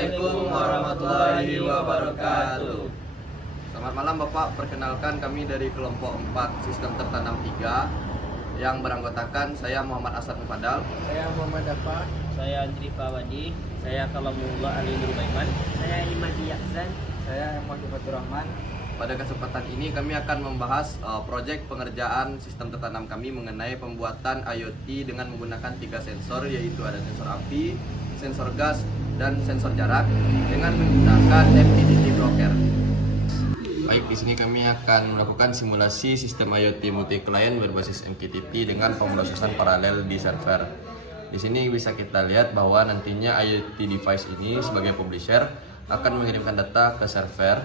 Assalamualaikum warahmatullahi wabarakatuh. Selamat malam Bapak, perkenalkan kami dari kelompok 4 Sistem Tertanam 3 yang beranggotakan saya Muhammad Asad Mufadal, Saya Muhammad Dafa. Saya Andri Fawadi. Saya Kalamullah Ali Nurmaiman. Saya Imadi Yaksan. Saya Ahmad Fatur Rahman. Pada kesempatan ini kami akan membahas proyek pengerjaan sistem tertanam kami mengenai pembuatan IoT dengan menggunakan 3 sensor, yaitu ada sensor api, sensor gas, dan sensor jarak dengan menggunakan MPTT Broker. Baik, di sini kami akan melakukan simulasi sistem IoT multi client berbasis MQTT dengan pemrosesan paralel di server. Di sini bisa kita lihat bahwa nantinya IoT device ini sebagai publisher akan mengirimkan data ke server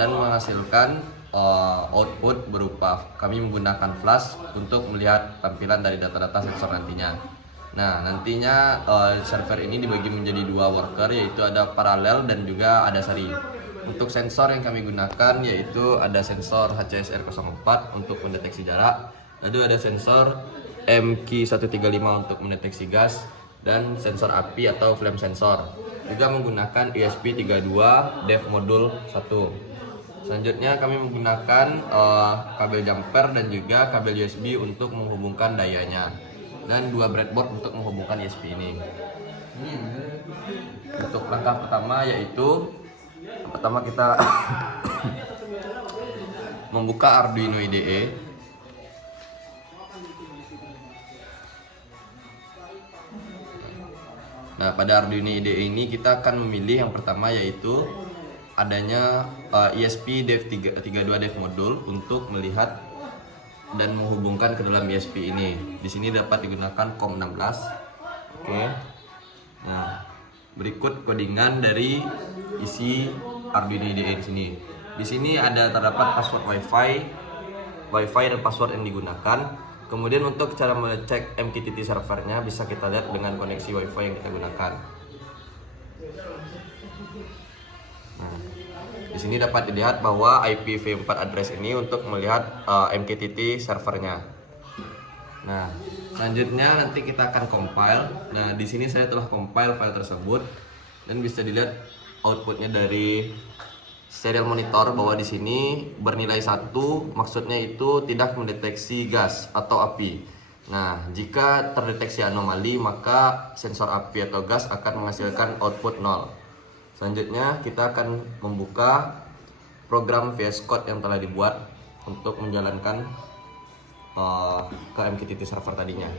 dan menghasilkan output berupa kami menggunakan flash untuk melihat tampilan dari data-data sensor nantinya. Nah, nantinya server ini dibagi menjadi 2 worker, yaitu ada paralel dan juga ada seri. Untuk sensor yang kami gunakan yaitu ada sensor HCSR04 untuk mendeteksi jarak, lalu ada sensor MQ135 untuk mendeteksi gas, dan sensor api atau flame sensor. Juga menggunakan ESP32 dev modul 1. Selanjutnya kami menggunakan kabel jumper dan juga kabel USB untuk menghubungkan dayanya, dan 2 breadboard untuk menghubungkan ESP ini. Untuk langkah pertama yaitu kita membuka Arduino IDE. Nah, pada Arduino IDE ini kita akan memilih yang pertama yaitu adanya ESP Dev32 Dev modul untuk melihat dan menghubungkan ke dalam ESP ini. Di sini dapat digunakan COM16. Oke. Nah, berikut codingan dari isi Arduino IDE di sini. Di sini terdapat password WiFi dan password yang digunakan. Kemudian untuk cara mengecek MQTT servernya bisa kita lihat dengan koneksi WiFi yang kita gunakan. Nah, di sini dapat dilihat bahwa IPv4 address ini untuk melihat MQTT servernya. Nah, selanjutnya nanti kita akan compile. Nah, di sini saya telah compile file tersebut dan bisa dilihat outputnya dari serial monitor bahwa di sini bernilai 1, maksudnya itu tidak mendeteksi gas atau api. Nah, jika terdeteksi anomali maka sensor api atau gas akan menghasilkan output 0. Selanjutnya kita akan membuka program VS Code yang telah dibuat untuk menjalankan ke MQTT server tadinya.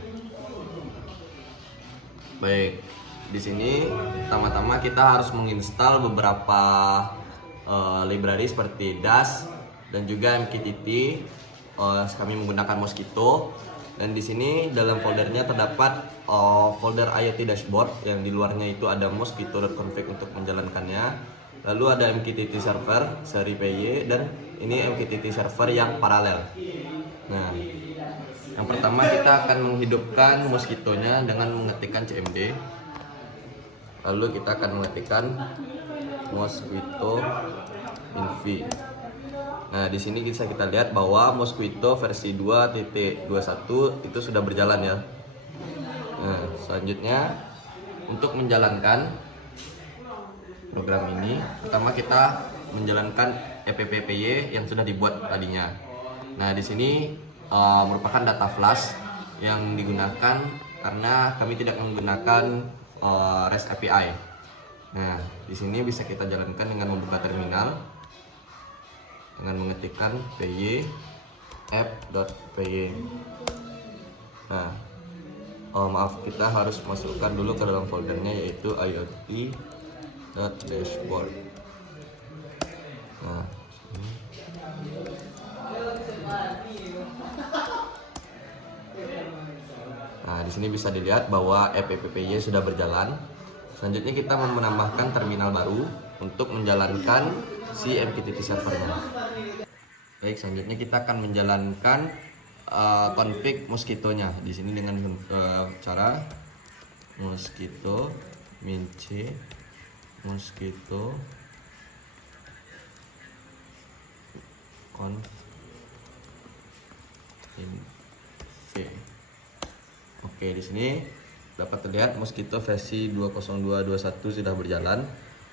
Baik, di sini pertama-tama kita harus menginstal beberapa library seperti DAS dan juga MQTT. Kami menggunakan Mosquito, dan di sini dalam foldernya terdapat folder IoT dashboard yang di luarnya itu ada mosquito.config untuk menjalankannya. Lalu ada MQTT server seri PY dan ini MQTT server yang paralel. Nah, yang pertama kita akan menghidupkan Mosquito-nya dengan mengetikkan cmd. Lalu kita akan mengetikkan Mosquito inv. Nah, di sini bisa kita lihat bahwa Mosquito versi 2.21 itu sudah berjalan ya. Nah, selanjutnya untuk menjalankan program ini, pertama kita menjalankan EPPPY yang sudah dibuat tadinya. Nah, di sini merupakan data flash yang digunakan karena kami tidak menggunakan REST API. Nah, di sini bisa kita jalankan dengan membuka terminal dengan mengetikkan py app.py. Nah, maaf, kita harus masukkan dulu ke dalam foldernya yaitu iot.dashboard. Nah, di sini bisa dilihat bahwa EPPPY sudah berjalan. Selanjutnya kita menambahkan terminal baru untuk menjalankan si MQTT servernya. Baik, selanjutnya kita akan menjalankan config Mosquito-nya. Di sini dengan cara Mosquito -c Mosquito conf inv. Oke, di sini dapat terlihat Mosquito versi 20221 sudah berjalan.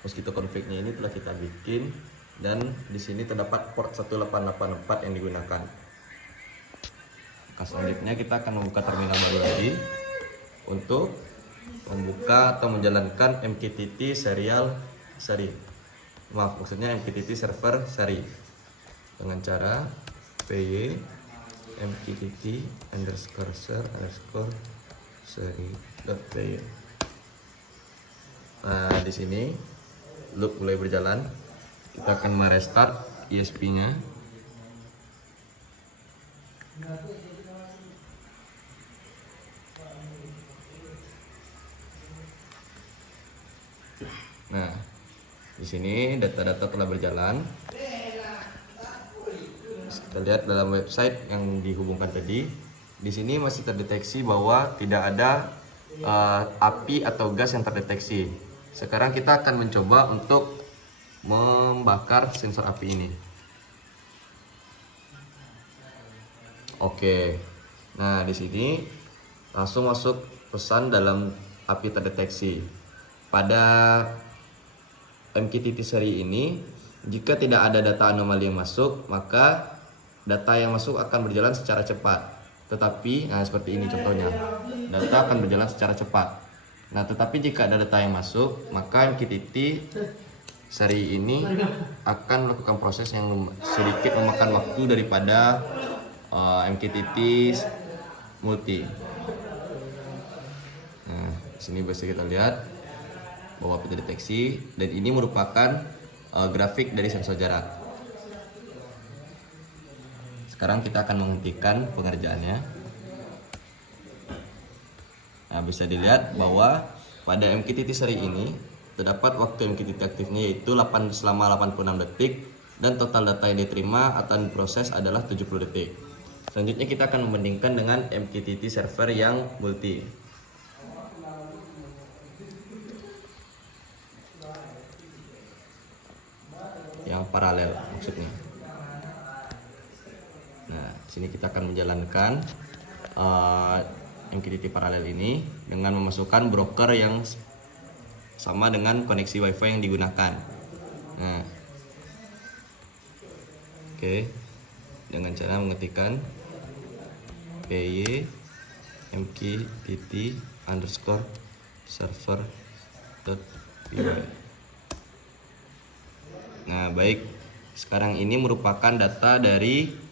mosquito config-nya ini telah kita bikin, dan di sini terdapat port 1884 yang digunakan. Maka selanjutnya kita akan membuka terminal baru lagi untuk membuka atau menjalankan MQTT serial seri. Maksudnya MQTT server seri dengan cara py mqtt underscore ser underscore seri.py. Nah, di sini loop mulai berjalan. Kita akan merestart ISP-nya. Nah, di sini data-data telah berjalan. Kita lihat dalam website yang dihubungkan tadi. Di sini masih terdeteksi bahwa tidak ada api atau gas yang terdeteksi. Sekarang kita akan mencoba untuk membakar sensor api ini. Oke. Nah, di sini langsung masuk pesan dalam api terdeteksi. Pada MQTT seri ini, jika tidak ada data anomali yang masuk, maka data yang masuk akan berjalan secara cepat. Tetapi, nah seperti ini contohnya, data akan berjalan secara cepat. Nah, tetapi jika ada data yang masuk, maka MQTT seri ini akan melakukan proses yang sedikit memakan waktu daripada MQTT multi. Nah, di sini bisa kita lihat bahwa api terdeteksi, dan ini merupakan grafik dari sensor jarak. Sekarang kita akan menghentikan pengerjaannya. Nah, bisa dilihat bahwa pada MQTT seri ini terdapat waktu MQTT aktifnya yaitu selama 86 detik, dan total data yang diterima atau diproses adalah 70 detik. Selanjutnya kita akan membandingkan dengan MQTT server yang multi. Yang paralel maksudnya. Nah, sini kita akan menjalankan MQTT paralel ini dengan memasukkan broker yang sama dengan koneksi WiFi yang digunakan. Nah, oke, dengan cara mengetikkan py mqtt underscore server.py. Nah, baik, sekarang ini merupakan data dari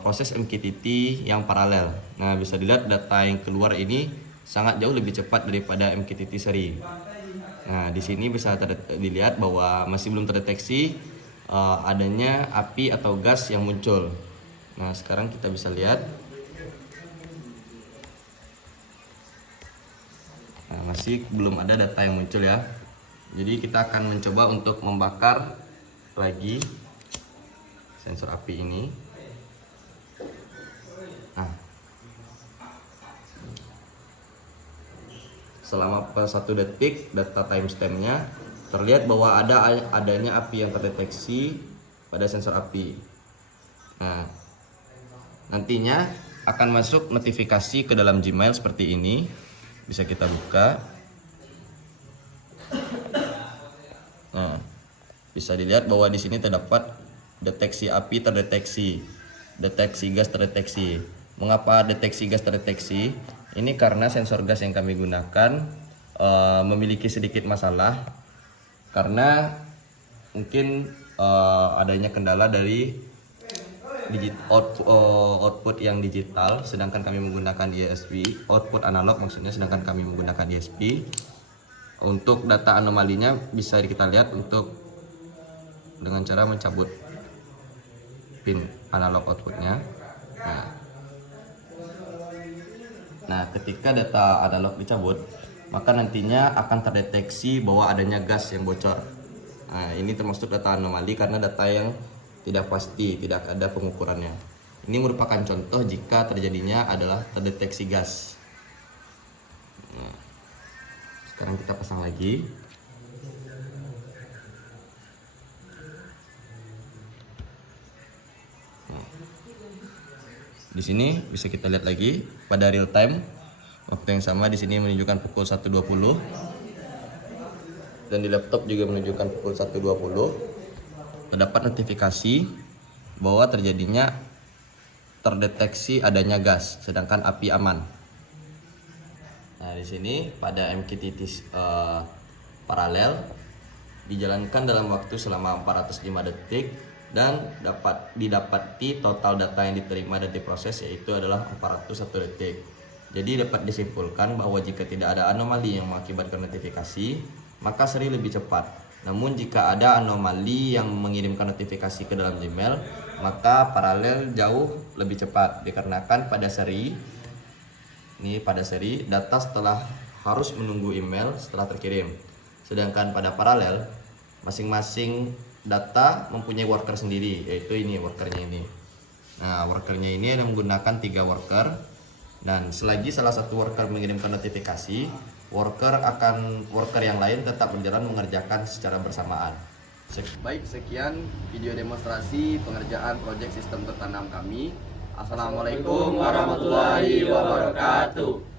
proses MQTT yang paralel. Nah, bisa dilihat data yang keluar ini sangat jauh lebih cepat daripada MQTT seri. Nah, di sini bisa dilihat bahwa masih belum terdeteksi adanya api atau gas yang muncul. Nah, sekarang kita bisa lihat. Nah, masih belum ada data yang muncul ya. Jadi kita akan mencoba untuk membakar lagi sensor api ini. Nah, selama 1 detik data timestampnya terlihat bahwa adanya api yang terdeteksi pada sensor api. Nah, nantinya akan masuk notifikasi ke dalam Gmail seperti ini. Bisa kita buka. Nah, bisa dilihat bahwa di sini terdapat deteksi api terdeteksi, deteksi gas terdeteksi. Mengapa deteksi gas terdeteksi? Ini karena sensor gas yang kami gunakan memiliki sedikit masalah karena mungkin adanya kendala dari output yang digital, sedangkan kami menggunakan DSP, output analog maksudnya, sedangkan kami menggunakan DSP. Untuk data anomalinya bisa kita lihat dengan cara mencabut pin analog outputnya. Nah, ketika data analog dicabut, maka nantinya akan terdeteksi bahwa adanya gas yang bocor. Nah, ini termasuk data anomali karena data yang tidak pasti, tidak ada pengukurannya. Ini merupakan contoh jika terjadinya adalah terdeteksi gas. Nah, sekarang kita pasang lagi. Di sini bisa kita lihat lagi pada real time waktu yang sama di sini menunjukkan pukul 1.20. dan di laptop juga menunjukkan pukul 1.20, terdapat notifikasi bahwa terdeteksi adanya gas, sedangkan api aman. Nah, di sini pada MQTT paralel dijalankan dalam waktu selama 405 detik dan dapat didapati total data yang diterima dan diproses yaitu adalah 401 detik. Jadi dapat disimpulkan bahwa jika tidak ada anomali yang mengakibatkan notifikasi, maka seri lebih cepat. Namun jika ada anomali yang mengirimkan notifikasi ke dalam Gmail, maka paralel jauh lebih cepat dikarenakan pada seri data setelah harus menunggu email setelah terkirim. Sedangkan pada paralel masing-masing data mempunyai worker sendiri, yaitu ini workernya ini. Nah, workernya ini ada menggunakan 3 worker, dan selagi salah satu worker mengirimkan notifikasi, worker yang lain tetap berjalan mengerjakan secara bersamaan. Baik, sekian video demonstrasi pengerjaan proyek sistem tertanam kami. Assalamualaikum warahmatullahi wabarakatuh.